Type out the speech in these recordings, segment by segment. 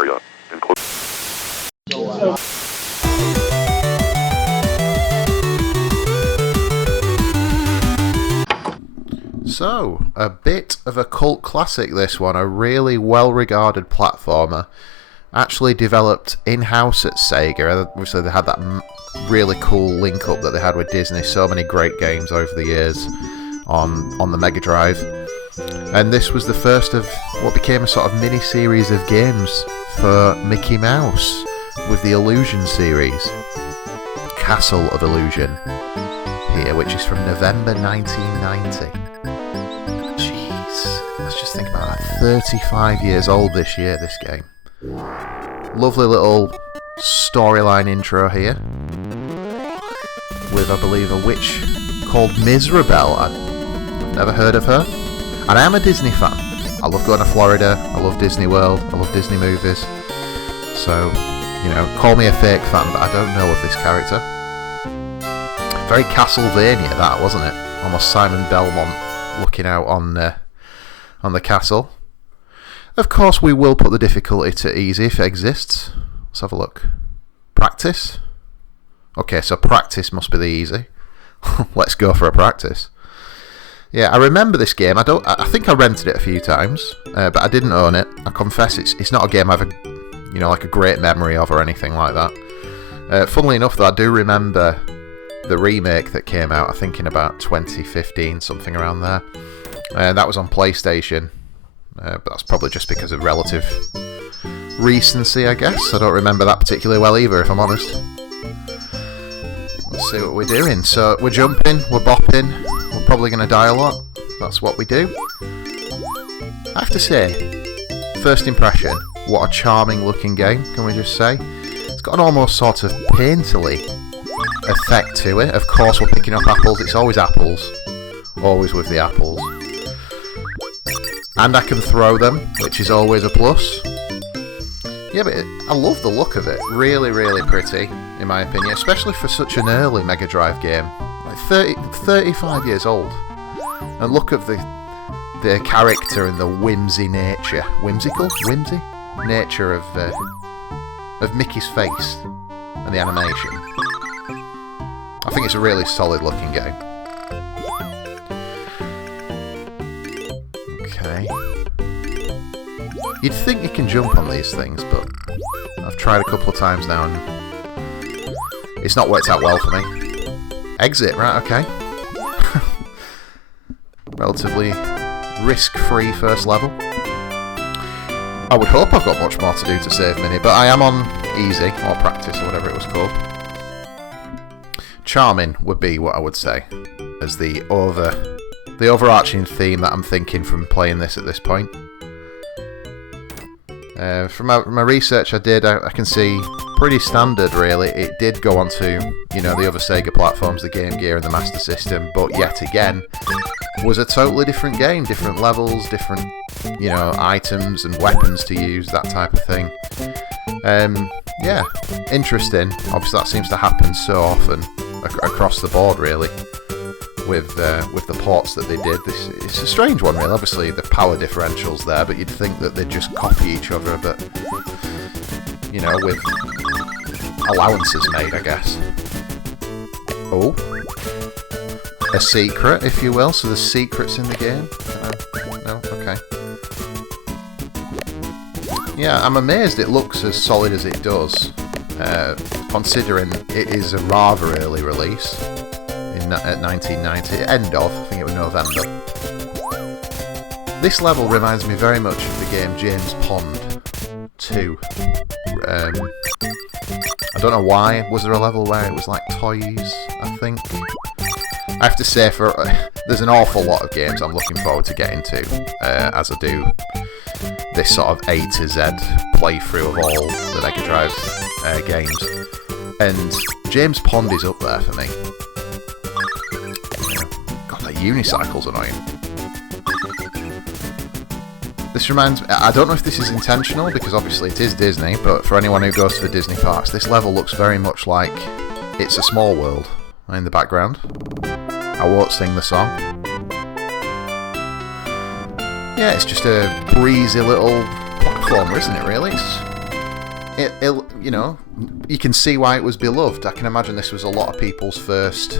area. So, a bit of a cult classic this one, a really well-regarded platformer, actually developed in-house at Sega. Obviously they had that really cool link-up that they had with Disney, so many great games over the years on the Mega Drive. And this was the first of what became a sort of mini-series of games for Mickey Mouse, with the Illusion series. Castle of Illusion, here, which is from November 1990. Let's just think about that. 35 years old this year, this game. Lovely little storyline intro here. With, I believe, a witch called Mizrabel. I've never heard of her. And I am a Disney fan. I love going to Florida. I love Disney World. I love Disney movies. So, you know, call me a fake fan, but I don't know of this character. Very Castlevania, that, wasn't it? Almost Simon Belmont looking out on the castle. Of course, we will put the difficulty to easy if it exists. Let's have a look. Practice? Okay, so practice must be the easy. Let's go for a practice. Yeah, I remember this game. I think I rented it a few times, but I didn't own it. I confess, it's not a game I've like a great memory of or anything like that. Funnily enough, though, I do remember the remake that came out, I think in about 2015, something around there. That was on PlayStation, but that's probably just because of relative recency, I guess. I don't remember that particularly well either, if I'm honest. Let's see what we're doing. So we're jumping, we're bopping, we're probably going to die a lot. That's what we do. I have to say, first impression, what a charming looking game, can we just say? It's got an almost sort of painterly effect to it. Of course we're picking up apples, it's always apples. Always with the apples. And I can throw them, which is always a plus. Yeah, but I love the look of it. Really, really pretty, in my opinion. Especially for such an early Mega Drive game. Like 35 years old. And look at the character and the whimsy nature. Whimsical? Whimsy? Nature of Mickey's face. And the animation. I think it's a really solid looking game. Okay. You'd think you can jump on these things, but I've tried a couple of times now and it's not worked out well for me. Exit, right, okay. Relatively risk-free first level. I would hope I've got much more to do to save Minnie, but I am on easy, or practice, or whatever it was called. Charming would be what I would say as the overarching theme that I'm thinking from playing this at this point. From my research I did, I can see pretty standard really. It did go on to, you know, the other Sega platforms, the Game Gear and the Master System, but yet again was a totally different game, different levels, different, you know, items and weapons to use, that type of thing. Yeah, interesting. Obviously that seems to happen so often across the board really. With the ports that they did, it's a strange one really. Obviously the power differentials there, but you'd think that they'd just copy each other, but you know, with allowances made, I guess. Oh, a secret, if you will. So there's secrets in the game. No, okay. Yeah, I'm amazed it looks as solid as it does, considering it is a rather early release. At 1990, end of, I think it was November. This level reminds me very much of the game James Pond 2. I don't know why. Was there a level where it was like toys, I think? I have to say, there's an awful lot of games I'm looking forward to getting to, as I do this sort of A to Z playthrough of all the Mega Drive games. And James Pond is up there for me. Unicycle's annoying. This reminds me, I don't know if this is intentional because obviously it is Disney, but for anyone who goes to the Disney parks, this level looks very much like It's a Small World in the background. I won't sing the song. Yeah, it's just a breezy little platformer, isn't it really? It's you know, you can see why it was beloved. I can imagine this was a lot of people's first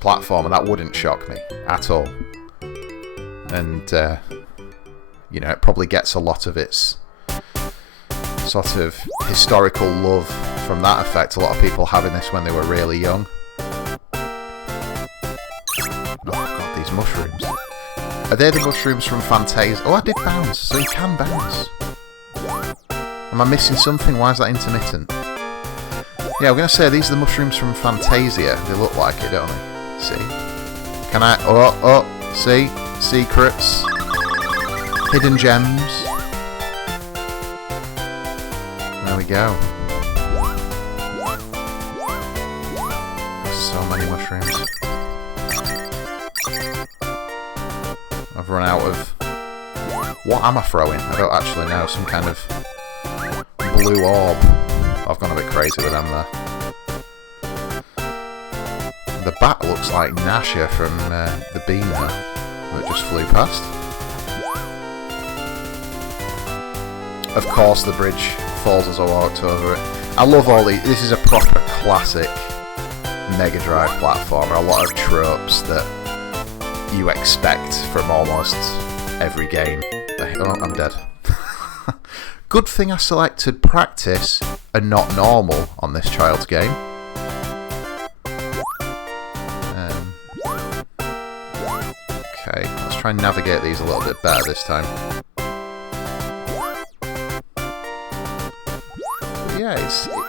platform, and that wouldn't shock me at all. And you know, it probably gets a lot of its sort of historical love from that effect. A lot of people having this when they were really young. Oh god, these mushrooms. Are they the mushrooms from Fantasia? Oh, I did bounce, so you can bounce. Am I missing something? Why is that intermittent? Yeah, I'm going to say these are the mushrooms from Fantasia. They look like it, don't they? See? Can I... Oh, see? Secrets. Hidden gems. There we go. So many mushrooms. I've run out of... What am I throwing? I don't actually know. Some kind of blue orb. I've gone a bit crazy with them there. The bat looks like Nasha from the Beamer that just flew past. Of course the bridge falls as I walked over it. I love all these. This is a proper classic Mega Drive platformer. A lot of tropes that you expect from almost every game. Oh, I'm dead. Good thing I selected practice and not normal on this child's game. Okay, let's try and navigate these a little bit better this time. Yeah,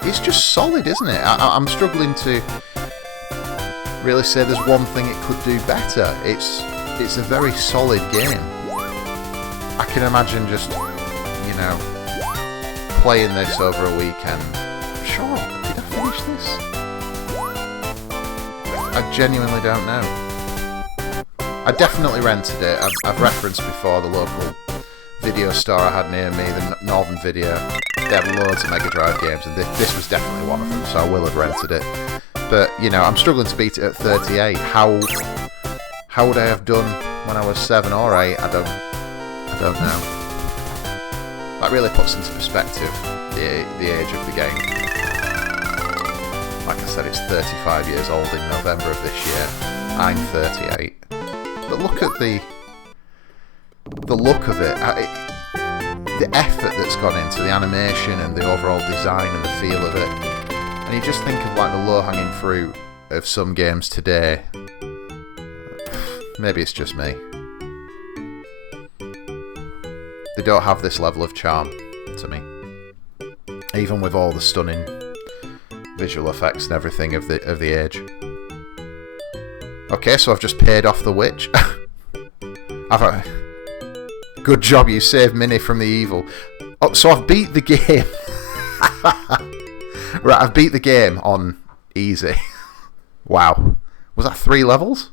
it's just solid, isn't it? I'm struggling to really say there's one thing it could do better. It's a very solid game. I can imagine just, you know, playing this over a weekend. Sure, did I finish this? I genuinely don't know. I definitely rented it. I've referenced before the local video store I had near me, the Northern Video. They have loads of Mega Drive games, and this was definitely one of them, so I will have rented it. But, you know, I'm struggling to beat it at 38. How would I have done when I was 7 or 8? I don't know. That really puts into perspective the age of the game. Like I said, it's 35 years old in November of this year. I'm 38. But look at the look of it. The effort that's gone into the animation and the overall design and the feel of it. And you just think of like the low-hanging fruit of some games today. Maybe it's just me. They don't have this level of charm to me. Even with all the stunning visual effects and everything of the age. Okay, so I've just paid off the witch. Good job, you saved Minnie from the evil. Oh, so I've beat the game. Right, I've beat the game on easy. Wow. Was that 3 levels?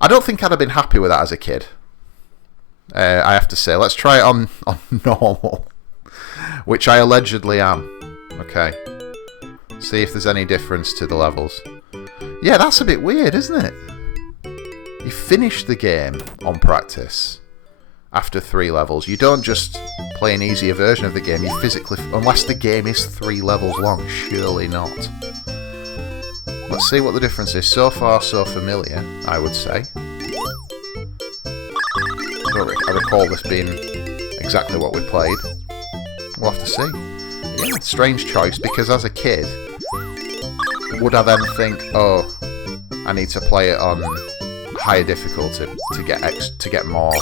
I don't think I'd have been happy with that as a kid. I have to say. Let's try it on normal. Which I allegedly am. Okay. See if there's any difference to the levels. Yeah, that's a bit weird, isn't it? You finish the game on practice after 3 levels. You don't just play an easier version of the game. You physically... Unless the game is 3 levels long. Surely not. Let's see what the difference is. So far, so familiar, I would say. I recall this being exactly what we played. We'll have to see. Yeah, strange choice, because as a kid, would I then think, oh, I need to play it on higher difficulty to get more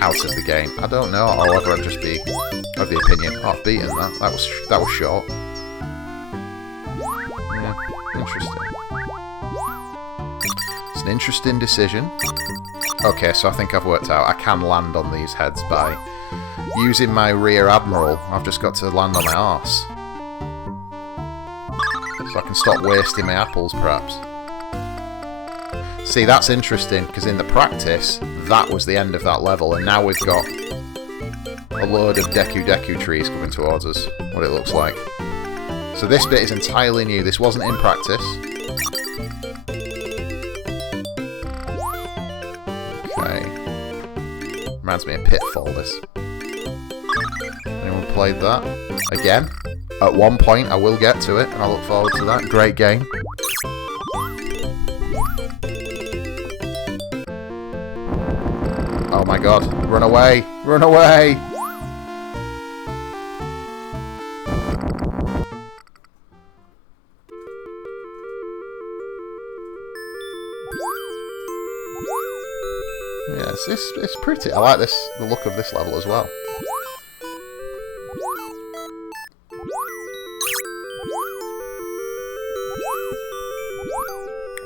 out of the game? I don't know, or whether I'd just be of the opinion, oh, I've beaten that. That was short. Yeah, interesting. It's an interesting decision. Okay, so I think I've worked out I can land on these heads by using my rear admiral. I've just got to land on my arse. So I can stop wasting my apples, perhaps. See, that's interesting, because in the practice, that was the end of that level, and now we've got a load of Deku trees coming towards us, what it looks like. So this bit is entirely new. This wasn't in practice. Reminds me of Pitfall, this. Anyone played that. Again, at one point I will get to it, and I look forward to that. Great game. Oh my god, run away! Run away! Yeah, it's pretty. I like the look of this level as well.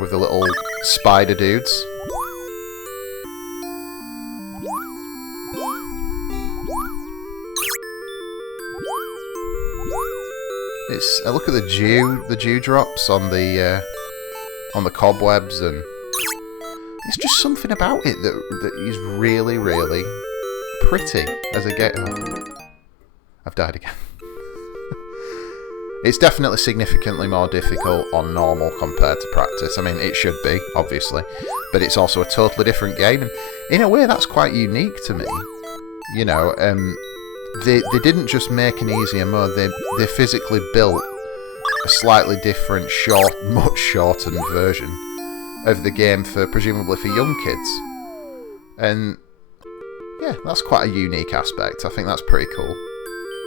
With the little spider dudes. I look at the dew drops on the cobwebs, and it's just something about it that is really, really pretty as a game. Oh, I've died again. It's definitely significantly more difficult on normal compared to practice. I mean, it should be, obviously, but it's also a totally different game, and in a way that's quite unique to me. You know, they didn't just make an easier mode, they physically built a slightly different, much shortened version of the game presumably for young kids. And yeah, that's quite a unique aspect. I think that's pretty cool.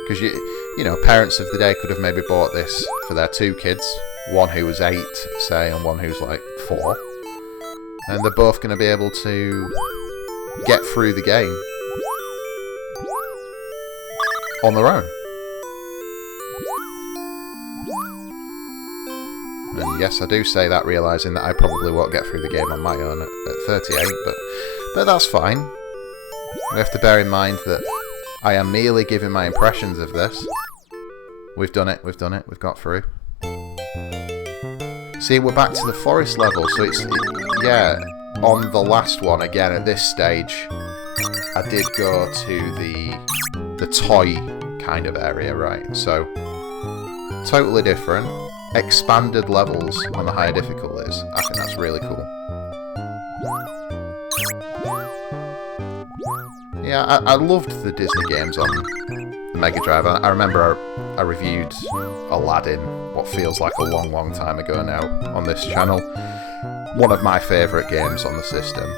Because you know, parents of the day could have maybe bought this for their 2 kids, one who was 8, say, and one who's like 4, and they're both going to be able to get through the game on their own. And yes, I do say that realising that I probably won't get through the game on my own at 38, but that's fine. We have to bear in mind that I am merely giving my impressions of this. We've done it, we've got through. See, we're back to the forest level, so yeah, on the last one, again, at this stage, I did go to the toy kind of area, right? So, totally different. Expanded levels on the higher difficulties. I think that's really cool. Yeah, I loved the Disney games on the Mega Drive. I remember I reviewed Aladdin, what feels like a long, long time ago now, on this channel. One of my favourite games on the system.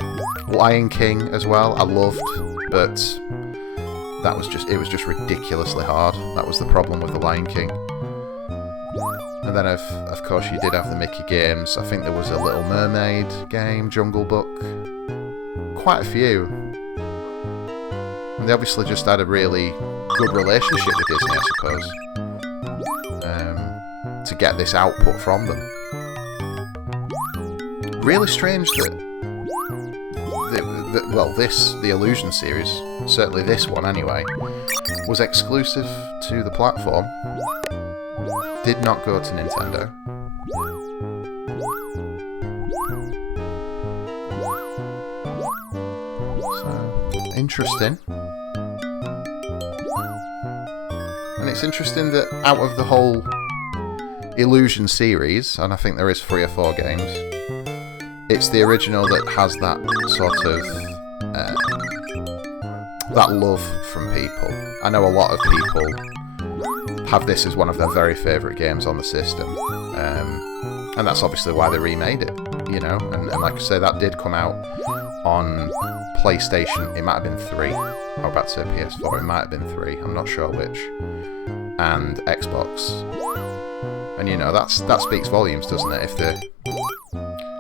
Lion King as well, I loved, but it was just ridiculously hard. That was the problem with the Lion King. And then, of course, you did have the Mickey games. I think there was a Little Mermaid game, Jungle Book. Quite a few. And they obviously just had a really good relationship with Disney, I suppose, to get this output from them. Really strange that the Illusion series, certainly this one anyway, was exclusive to the platform. Did not go to Nintendo. So, interesting. And it's interesting that out of the whole Illusion series, and I think there is 3 or 4 games, it's the original that has that sort of that love from people. I know a lot of people have this as one of their very favourite games on the system, and that's obviously why they remade it, you know, and like I say, that did come out on PlayStation. It might have been 3, I was about to say PS4, it might have been 3, I'm not sure which, and Xbox. And you know, that speaks volumes, doesn't it, if they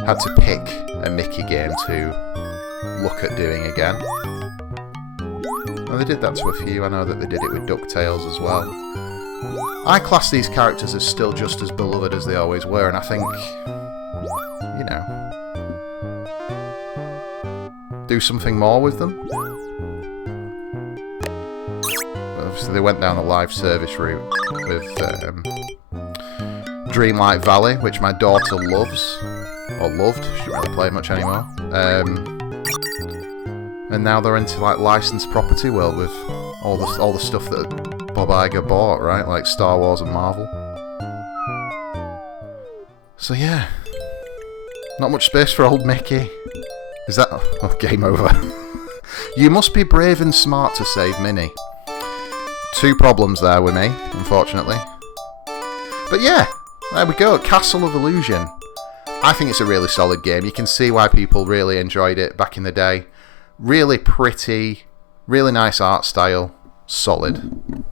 had to pick a Mickey game to look at doing again. Well, they did that to a few. I know that they did it with DuckTales as well. I class these characters as still just as beloved as they always were, and I think, you know, do something more with them. Obviously, they went down the live service route with Dreamlight Valley, which my daughter loves, or loved. She doesn't really play it much anymore. And now they're into like licensed property world with all the stuff that Bob Iger bought, right? Like Star Wars and Marvel. So yeah, not much space for old Mickey. Is that... oh, game over. You must be brave and smart to save Minnie. two problems there with me, unfortunately. But yeah, there we go. Castle of Illusion. I think it's a really solid game. You can see why people really enjoyed it back in the day. Really pretty, really nice art style. Solid.